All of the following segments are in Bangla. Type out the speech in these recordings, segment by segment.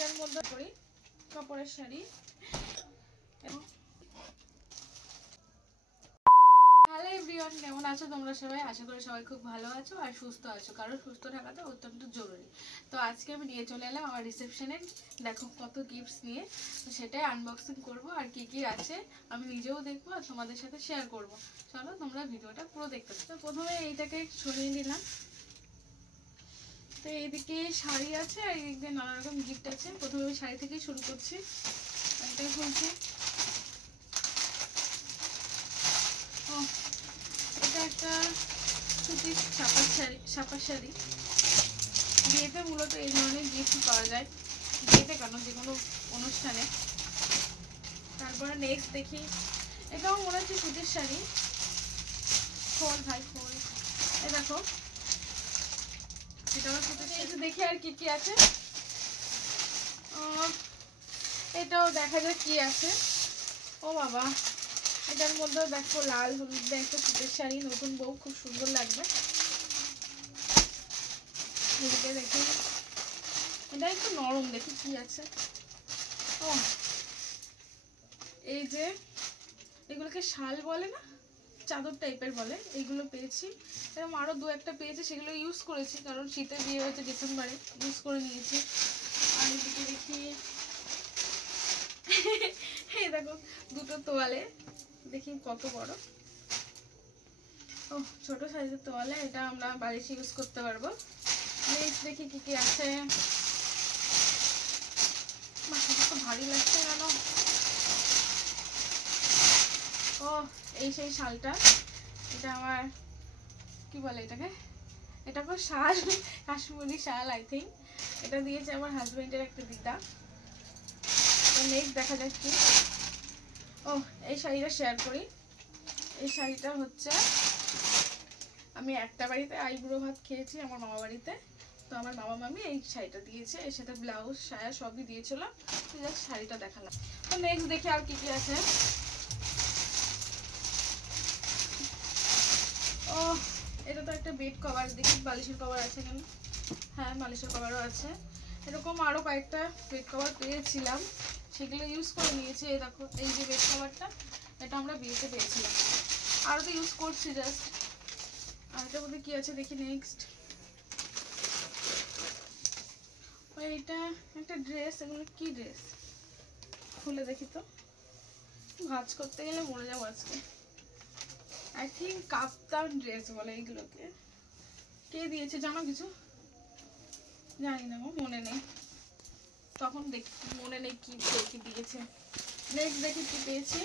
এটার মধ্যে করি কাপড়ের শাড়ি। হ্যালো এভরিওয়ান, কেমন আছো তোমরা সবাই? আশা করি সবাই খুব ভালো আছো আর সুস্থ আছো, কারণ সুস্থ থাকাটা অত্যন্ত জরুরি। তো আজকে আমি নিয়ে চলে এলাম আমার রিসেপশনে। দেখো কত গিফটস নিয়ে, তো সেটাই আনবক্সিং করব আর কি কি আছে আমি নিজেও দেখবো আর তোমাদের সাথে শেয়ার করব। চলো তোমরা ভিডিওটা পুরো দেখতে থাকো। তো প্রথমে এইটাকে সরিয়ে নিলাম। তো এইদিকে শাড়ি আছে আর এইদিক দিয়ে নানা রকম গিফট আছে। প্রথমে আমি শাড়ি থেকেই শুরু করছি। এটা খুলছি। এটা একটা সুতির ছাপার শাড়ি। বিয়েতে মূলত এই ধরনের গিফট পাওয়া যায়, বিয়েতে কেন যে কোনো অনুষ্ঠানে। তারপরে নেক্সট দেখি, এটাও মনে হচ্ছে সুতির শাড়ি। খোল ভাই খোল। এ দেখো এটাও সুতির শাড়ি। দেখি আর কি কি আছে। এটাও দেখা যায় কি আছে। ও বাবা, এটার মধ্যে দেখো লাল হলুদ একটা সুতির শাড়ি, নতুন বউ, খুব সুন্দর লাগবে। এদিকে দেখি, এটা একটু নরম, দেখি কি আছে। ও এই যে এগুলোকে শাল বলে না, চাদর টাইপের বলে, এইগুলো পেয়েছি। এরকম আরো দু একটা পেয়েছি, সেগুলো ইউজ করেছি কারণ শীতে বিয়ে হয়েছে ডিসেম্বরে, ইউজ করে নিয়েছি। আর এদিকে দেখি এই দেখো দুটো তোয়ালে, দেখি কত বড়। ও ছোট সাইজের তোয়ালে, এটা আমরা বালিশে ইউজ করতে পারবো। নেক্সট দেখি কি কি আছে। মাথাটা তো ভারী লাগছে কেন। ও এই সেই শালটা, এটা আমার কি বলে এটাকে, এটা আমার শাল, কাশ্মীরি শাল আই থিঙ্ক। এটা দিয়েছে আমার হাজবেন্ডের একটা দিদা। তো নেক্সট দেখা যাক কি। ও এই শাড়িটা শেয়ার করি। এই শাড়িটা হচ্ছে, আমি একটা বাড়িতে আইবুড়ো ভাত খেয়েছি আমার মামা বাড়িতে, তো আমার মামা মামি এই শাড়িটা দিয়েছে, এর সাথে ব্লাউজ সায়া সবই দিয়েছিল। তো জাস্ট শাড়িটা দেখালাম। তো নেক্সট দেখি আর কি কি আছে। ও এটা তো একটা বেড কভার, দেখি বালিশের কভার আছে কেন। হ্যাঁ বালিশের কভারও আছে। এরকম আরো কয়েকটা বেড কভার পেয়েছিলাম, সেগুলো ইউজ করে নিয়েছি। এই দেখো এই যে বেড কভারটা, এটা আমরা বিয়েতে পেয়েছিলাম, আরো তো ইউজ করছি জাস্ট। আর এটার মধ্যে কি আছে দেখি। নেক্সট এইটা একটা ড্রেস, এগুলো কি ড্রেস খুলে দেখি তো, ভাঁজ করতে গেলে মরে যাবো আজকে। আই থিঙ্ক কাপ্তান ড্রেস বলে এইগুলোকে। কে দিয়েছে জানো কিছু? জানি না, মনে নেই, তখন দেখি মনে নেই কি কি দিয়েছে। নেক্সট দেখি কি পেয়েছি।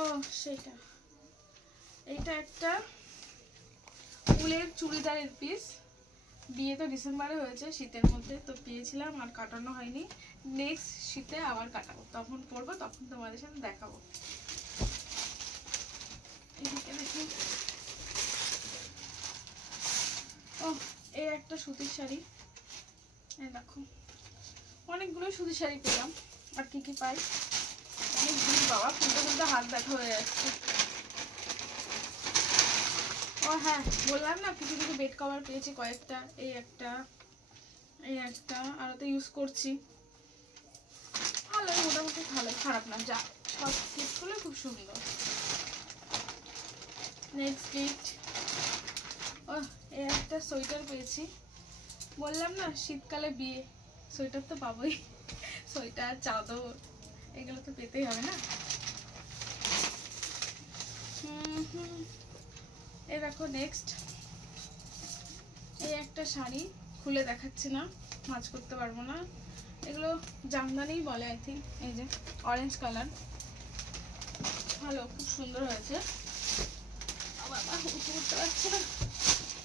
ও সেটা, এইটা একটা উলের চুড়িদারের পিস। বিয়ে তো ডিসেম্বরে হয়েছে, শীতের মধ্যে তো পেয়েছিলাম, আর কাটানো হয়নি। নেক্সট শীতে আবার কাটাবো, তখন পরবো, তখন তোমাদের সাথে দেখাবো। এদিকে দেখি। ও এই একটা সুতির শাড়ি। এই দেখো অনেকগুলো সুতির শাড়ি পেলাম। আর কি কি পাই অনেক দূর বাবা, খুলতে খুলতে হাত ব্যথা হয়ে যাচ্ছে। ও হ্যাঁ বললাম না, কিছু কিছু বেড কভার পেয়েছি কয়েকটা। এই একটা, এই একটা, আরো তো ইউজ করছি। ভালো, মোটামুটি ভালো, খারাপ না। যা সব গিফটগুলো খুব সুন্দর। নেক্সট গিফট, ও এই একটা সোয়েটার পেয়েছি। বললাম না শীতকালে বিয়ে, সোয়েটার তো পাবোই। সোয়েটার চাদর এগুলো তো পেতেই হবে না। এই দেখো নেক্সট, এই একটা শাড়ি, খুলে দেখাচ্ছি না, ভাঁজ করতে পারবো না। এগুলো জামদানি বলে আই থিঙ্ক। এই যে অরেঞ্জ কালার, ভালো, খুব সুন্দর হয়েছে। উঠতে পারছি না।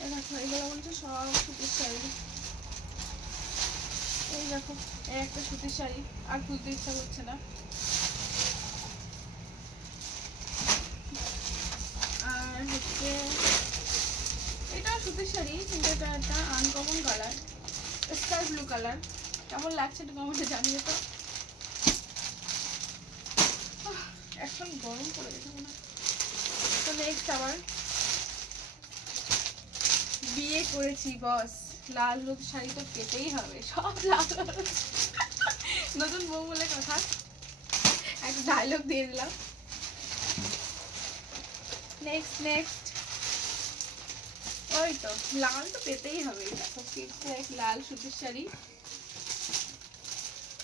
এই দেখো এগুলো বলছে সব সুতির শাড়ি। এই দেখো এই একটা সুতির শাড়ি, আর খুলতে ইচ্ছা করছে না। আর হচ্ছে এটাও সুতির শাড়ি, কিন্তু এটা একটা uncommon colour, sky blue colour. কেমন লাগছে একটু কমেন্টে জানিয়ে তো। এখন গরম পড়ে গেছে মনে হয়। তো নেক্সট আবার বিয়ে করেছি বস, লাল হলুদ শাড়ি তো পেতেই হবে, সব লাল হলুদ। নতুন বউ বলে কথা, একটা ডায়লগ দিয়ে দিলাম। নেক্সট নেক্সট ওই তো লাল তো পেতেই হবে। দেখো এক লাল সুতির শাড়ি।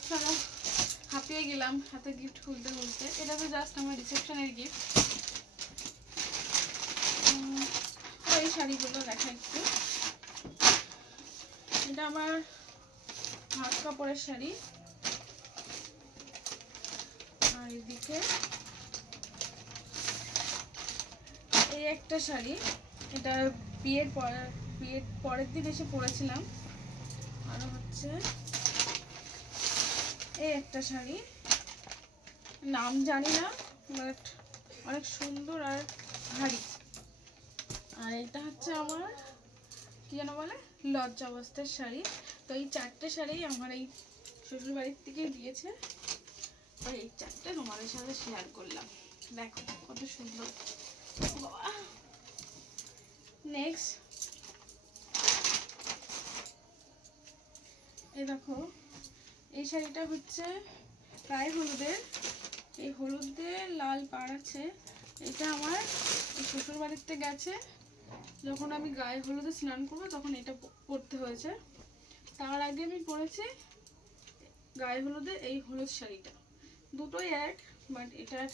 চলো হাঁপিয়ে গেলাম হাতে গিফট খুলতে খুলতে। এটা তো জাস্ট আমার রিসেপশনের গিফট। এই শাড়িগুলো দেখা একটু। এটা আমার হাত কাপড়ের শাড়ি। আর এদিকে এই একটা শাড়ি, এটা বিয়ের পরের দিন এসে পরেছিলাম। আর হচ্ছে এই একটা শাড়ি, নাম জানি না, বাট অনেক সুন্দর আর ভারী। আর এটা হচ্ছে আমার কি যেন বলে, লজ্জা বস্ত্রের শাড়ি। তো এই চারটে শাড়ি আমার এই শ্বশুর বাড়ির থেকে দিয়েছে। তো এই চারটে তোমাদের সাথে শেয়ার করলাম। দেখো কত সুন্দর। নেক্সট এই দেখো, এই শাড়িটা হচ্ছে গায়ে হলুদের। এই হলুদে লাল পাড় আছে। এটা আমার শ্বশুর বাড়িতে গেছে, যখন আমি গায়ে হলুদে স্নান করবো তখন এটা পরতে হয়েছে। তার আগে আমি পরেছি গায়ে হলুদে এই হলুদ শাড়িটা। দুটোই এক, বাট এটার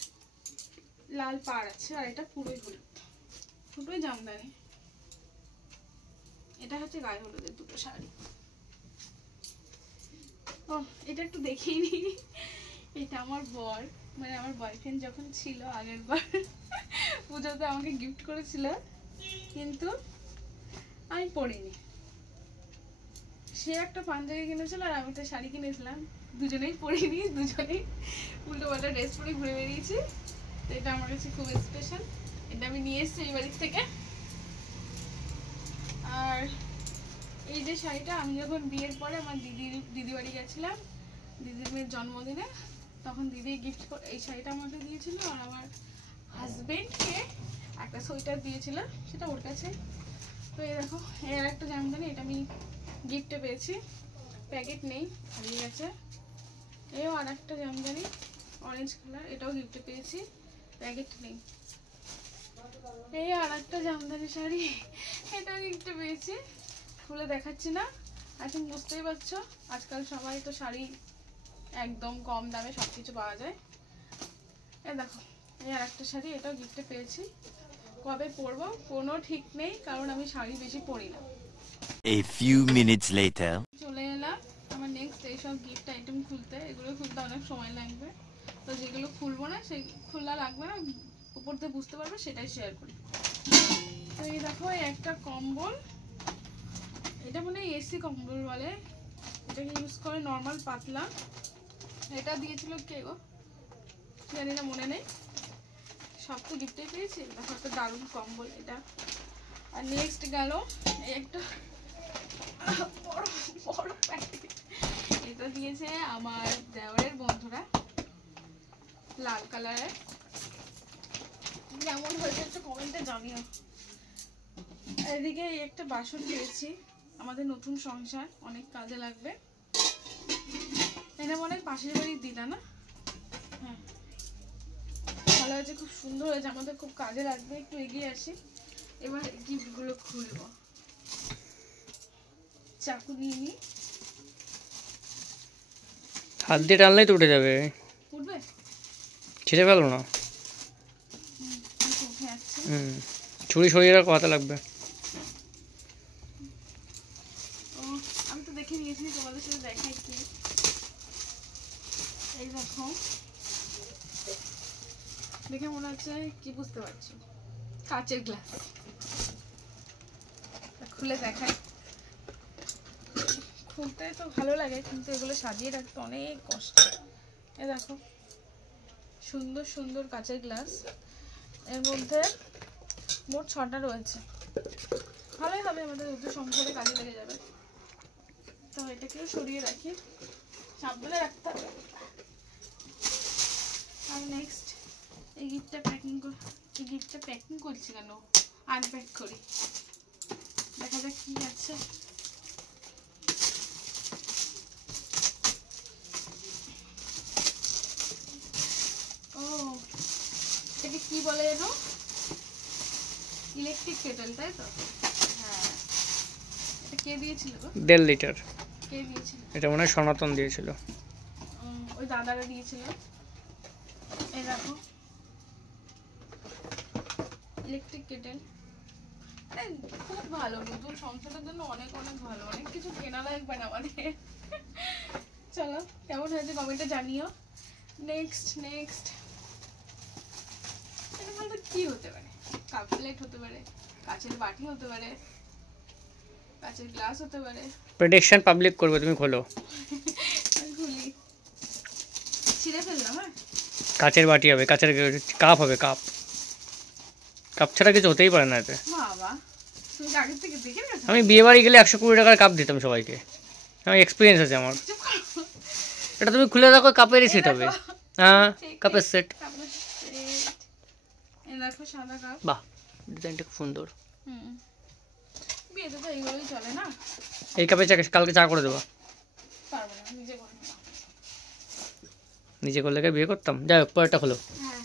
লাল পাড় আছে আর এটা পুরোই হলুদ, দুটোই জামদানি। এটা হচ্ছে গায়ে হলুদের দুটো শাড়ি। ও এটা একটু দেখিয়ে নি। এটা আমার বর, মানে আমার বয়ফ্রেন্ড যখন ছিল আগের বার পুজোতে আমাকে গিফট করেছিল, কিন্তু আমি পরিনি। সে একটা পাঞ্জাবি কিনেছিল আর আমি একটা শাড়ি কিনেছিলাম, দুজনেই পরিনি, দুজনেই উল্টো পাল্টা ড্রেস পরে ঘুরে বেরিয়েছি। তো এটা আমার কাছে খুব স্পেশাল। এটা আমি নিয়ে এসেছি এই বাড়ির থেকে। আর এই যে শাড়িটা আমি যখন বিয়ের পরে আমার দিদি বাড়ি গেছিলাম দিদির মেয়ের জন্মদিনে, তখন দিদি গিফট করে এই শাড়িটা আমাকে দিয়েছিল। আর আমার হাজবেন্ডকে একটা সোয়েটার দিয়েছিল, সেটা ওর কাছে। তো এই দেখো এর একটা জামদানি, এটা আমি গিফটে পেয়েছি, প্যাকেট নেই, হারিয়ে গেছে। এও আর একটা জামদানি অরেঞ্জ কালার, এটাও গিফটে পেয়েছি, প্যাকেট নেই। এই আর একটা জামদানি শাড়ি, এটাও গিফটে পেয়েছি, খুলে দেখাচ্ছি না। এখন বুঝতেই পারছো আজকাল সবাই তো শাড়ি একদম কম দামে সবকিছু পাওয়া যায়। এই দেখো এই আর একটা শাড়ি, এটাও গিফটে পেয়েছি। কবে পরবো কোনো ঠিক নেই, কারণ আমি শাড়ি বেশি পরি না। A few minutes later. চলে এলাম আমার নেক্সট এইসব গিফট আইটেম খুলতে। এগুলো খুলতে অনেক সময় লাগবে, তো যেগুলো খুলবো না সেই খোলা লাগবে না, উপর দিয়ে বুঝতে পারবে সেটাই শেয়ার করি। তো এই দেখো একটা কম্বল, এটা মানে এসি কম্বল বলে, এটাকে ইউজ করে নর্মাল পাতলা। এটা দিয়েছিল কে গো জানি না, মনে নেই। সব তো গিফটে পেয়েছি। দেখো একটা দারুণ কম্বল এটা। আর নেক্সট গেল এই একটা বড় বড় প্যাকেট, এটা দিয়েছে আমার দেওরের বন্ধুরা, লাল কালারের। কেমন হয়েছে একটু কমেন্টে জানিও। এদিকে একটা বাসন দিয়েছি, আমাদের নতুন সংসার, অনেক কাজে লাগবে। এটা মনে হয় পাশের বাড়ির দিদা না? হ্যাঁ ভালো হয়েছে, খুব সুন্দর হয়েছে, আমাদের খুব কাজে লাগবে। একটু এগিয়ে আসি, এবার গিফটগুলো খুলবো। চাকু নিয়ে নি, হাত দিয়ে টানলেই তো উঠে যাবে। উঠবে? ছিঁড়ে ফেলো না। উঠে যাচ্ছে। ছুরি সরিয়ে রাখো, হাতে লাগবে। আমি তো দেখে নিয়েছি, তোমাদের সাথে দেখাই কি। এই দেখো দেখে মনে হচ্ছে কি বুঝতে পারছো, কাচের গ্লাস। খুলে দেখাই। খুলতে তো ভালো লাগে, কিন্তু এগুলো সাজিয়ে রাখতে অনেক কষ্ট। এই দেখো সুন্দর সুন্দর কাচের গ্লাস, এর মধ্যে মোট 6টা রয়েছে। ভালোই হবে, আমাদের নতুন সংসারে কাজে লেগে যাবে। তো এটাকেও সরিয়ে রাখি, সাবধানে রাখতে হবে। আর নেক্সট এই গিফটটা প্যাকিং করছি কেন, আনপ্যাক করি, দেখা যাক কি আছে। বলে যেন, ইলেকট্রিক কেটেল, তাই তো? হ্যাঁ, এটা কে দিয়েছিল গো? 1.5 লিটার। কে দিয়েছিল? এটা মনে হয় সনাতন দিয়েছিল। ওই দাদারা দিয়েছিল। এই দেখো ইলেকট্রিক কেটেল, আরে খুব ভালো, নতুন সংসারের জন্য অনেক অনেক ভালো, অনেক কিছু কেনা লাগবে না আমাদের। চলো কেমন হয়েছে কমেন্টে জানিও। নেক্সট এটা বলতে কি হতে পারে? কাপ প্লেট হতে পারে, কাচের বাটি হতে পারে, কাচের গ্লাস হতে পারে। প্রেডিকশন পাবলিক করবে, তুমি খোলো। খুলি, ছিঁড়ে ফেললাম। হ্যাঁ, কাচের বাটি হবে, কাচের কাপ হবে, কাপ ছাড়া কিছু হতেই পারে না এতে। বাবা তুমি আগে থেকে দেখে গেছো? আমি বিয়ে বাড়ি গেলে 120 টাকার কাপ দিতাম সবাইকে, আমার এক্সপিরিয়েন্স আছে আমার। চুপ করো। এটা তুমি খুলে দেখো, কাপেরই সেট হবে। হ্যাঁ, কাপের সেট। কাপের সেট। এই দেখো সাদা কাপ। বাহ, ডিজাইনটা খুব সুন্দর। বিয়েতে তো এইভাবেই চলে না? এই কাপে কালকে চা করে দেবো। পারবো না, নিজে করে নেবো। নিজে করলে বিয়ে করতাম। যাই হোক, পরেরটা খোলো। হ্যাঁ,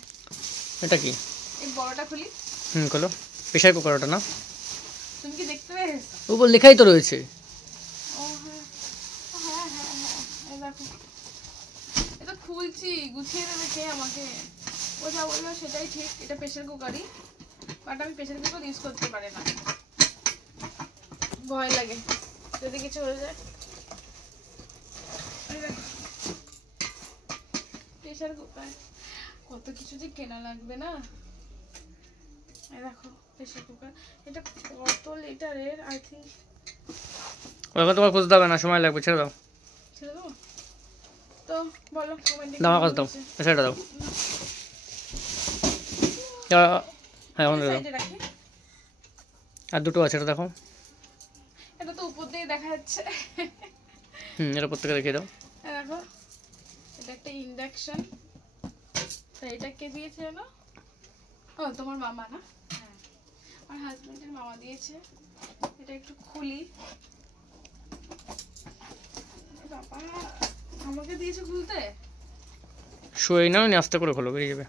এটা কি? এই বড়টা খুলি। খোলো। প্রেশার কুকার ওটা না? তুমি কি দেখতে পেয়েছো? উপর লেখাই তো রয়েছে। ও হ্যাঁ, এই দেখো এটা খুলছি, গুছিয়ে দেবে কে আমাকে? ও যা বললো সেটাই ঠিক, এটা প্রেশার কুকারই, বাট আমি প্রেশার কুকার ইউজ করতে পারি না, ভয় লাগে যদি কিছু হয়ে যায়। প্রেশার কুকার কত কিছু যে কেনা লাগবে না। এই দেখো প্রেশার কুকার, এটা কত লিটারের? আই থিঙ্ক ওখানে তোমার খুঁজতে হবে না, সময় লাগবে, ছেড়ে দাও। ছেড়ে দেবো তো? বলো কমেন্টে। দাও, আমার কাছে দাও, সেটা দাও। হ্যাঁ, আমাদের দাও। সাইডে রাখি। আর দুটো আছে, এটা দেখো। এটা তো উপর দিয়ে দেখা যাচ্ছে। এটা প্রত্যেকে দেখিয়ে দাও। দেখো এটা একটা ইন্ডাকশন, তাই এটা কে দিয়েছে জানো? ও তোমার মামা না? হ্যাঁ, আমার হাজবেন্ডের মামা দিয়েছে। এটা একটু খুলি। বাবা আমাকে দিয়েছে খুলতে। শুয়ে নাও, আস্তে করে খোলো, বেরিয়ে যাবে।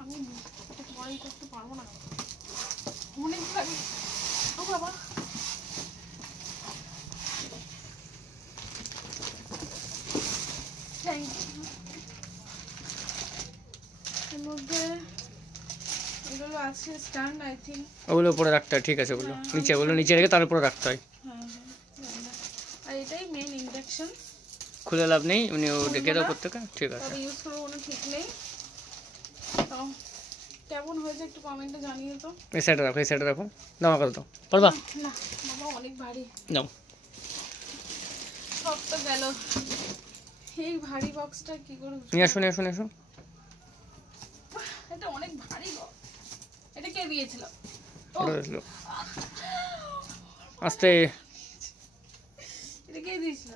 আমি ভয় করতে পারবো না, অনেক ভারী। ও বাবা, থ্যাংক ইউ। এর মধ্যে এগুলো আছে স্ট্যান্ড, আই থিঙ্ক। ওগুলো উপরে রাখতে হয়, ঠিক আছে। ওগুলো নিচে, ওগুলো নিচে রেখে তার উপরে রাখতে হয়। হ্যাঁ, আর এটাই মেন ইন্ডাকশন। খুলে লাভ নেই, উনি রেখে দাও প্রত্যেকে, ঠিক আছে। তবে ইউজ করবো কোনো ঠিক নেই। তো কেমন হয়েছে একটু কমেন্টে জানিয়ে তো। এই সাইডে রাখো, এই সাইডে রাখো। দাও, আমার দাও, পারবা? না বাবা অনেক ভারী। দাও। সব তো গেল, এই ভারী বক্সটা কি করে নিয়ে আসো, নিয়ে আসো, নিয়ে আসো। এটা অনেক ভারী বক্স। এটা কে দিয়েছিল? আস্তে। এটা কে দিয়েছিল?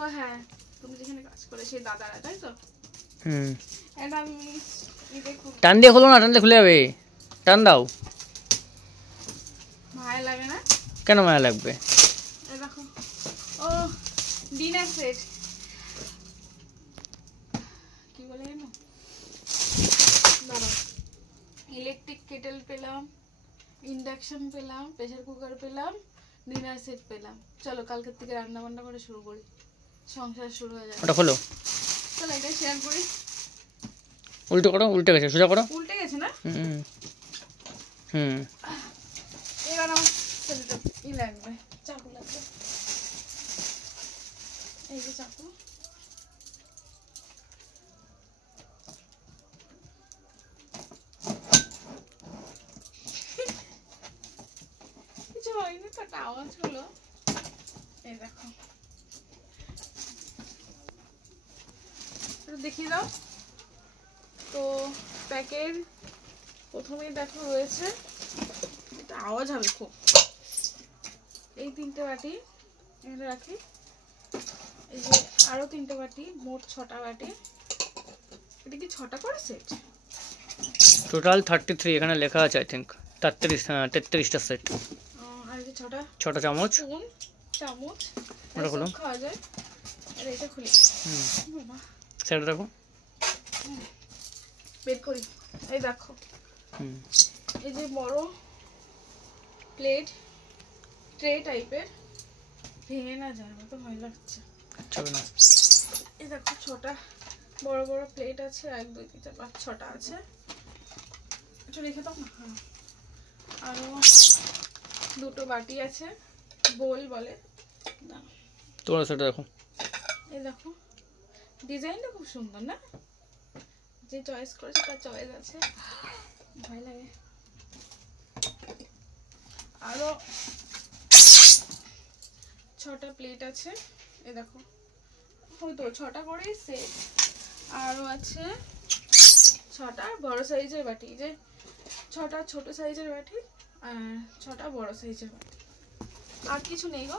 ও হ্যাঁ, তুমি যেখানে কাজ করে সেই দাদারা, তাই তো? এটা আমি টান দিয়ে খোলো না, টান দিয়ে খুলে যাবে। টান দাও। মায়া লাগে না? কেন মায়া লাগবে? এই দেখো, ও ডিনার সেট। কি বলে জানো? দাঁড়াও, ইলেকট্রিক কেটেল পেলাম, ইন্ডাকশন পেলাম, প্রেসার কুকার পেলাম, ডিনার সেট পেলাম। চলো কালকের থেকে রান্না বান্না করে শুরু করি, সংসার শুরু হয়ে যাবে। ওটা খোলো। চলো এটাই শেয়ার করি। উল্টো করো, উল্টে গেছে, সোজা করো। উল্টে গেছে না? এবার আমার ছেলেটা ই লাগবে, চাকু লাগবে। এই যে চাকু। কিছু হয়নি তো, একটা আওয়াজ হলো। এই দেখো, দেখিয়ে দাও তো। প্যাকের প্রথমেই দেখো রয়েছে, এটা আওয়াজ হবে খুব। এই 3টে বাটি এখানে রাখি। এই যে আরো 3টে বাটি, মোট 6টা বাটি। এটা কি 6টা করে সেট? টোটাল 33 এখানে লেখা আছে, আই থিঙ্ক 33টা সেট। আর এই যে 6টা চামচ, স্পুন, চামচ, ওটা খোলো। খাওয়া যায়। আর এটা খুলি। বাবা সেটা দেখো। বের করি। এই দেখো, হুম এই যে বড় প্লেট ট্রে টাইপের, ভেঙে না যায়, আমার তো ভয় লাগছে। চলো না। এই দেখো ছোটা বড় বড় প্লেট আছে, 1 2 3 4 5 6টা আছে। একটু রেখে দাও না। হ্যাঁ, আরো দুটো বাটি আছে, বোল বলে। দাও। তোমরা সেটা দেখো। এই দেখো ডিজাইনটা খুব সুন্দর না, যে চয়েস করেছে তার চয়েস আছে, ভয় লাগে। আরো 6টা প্লেট আছে, এই দেখো হয়তো 6টা করেই সেট। আরো আছে 6টা বড় সাইজের বাটি, যে 6টা ছোট সাইজের বাটি আর 6টা বড় সাইজের বাটি। আর কিছু নেই গো।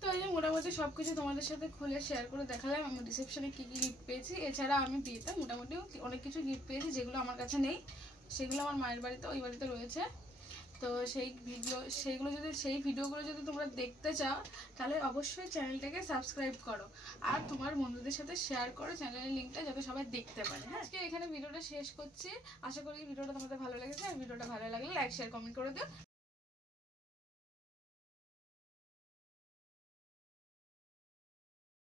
তো এই যে মোটামুটি সব কিছু তোমাদের সাথে খুলে শেয়ার করে দেখালাম আমি রিসেপশনে কী কী গিফট পেয়েছি। এছাড়া আমি বিয়েতে মোটামুটি অনেক কিছু গিফট পেয়েছি, যেগুলো আমার কাছে নেই, সেগুলো আমার মায়ের বাড়িতে, ওই বাড়িতে রয়েছে। তো সেই ভিডিওগুলো যদি তোমরা দেখতে চাও তাহলে অবশ্যই চ্যানেলটাকে সাবস্ক্রাইব করো আর তোমার বন্ধুদের সাথে শেয়ার করো চ্যানেলের লিঙ্কটা, যাতে সবাই দেখতে পারে। হ্যাঁ, আজকে এখানে ভিডিওটা শেষ করছি। আশা করি ভিডিওটা তোমাদের ভালো লেগেছে, আর ভিডিওটা ভালো লাগলে লাইক শেয়ার কমেন্ট করে দিও।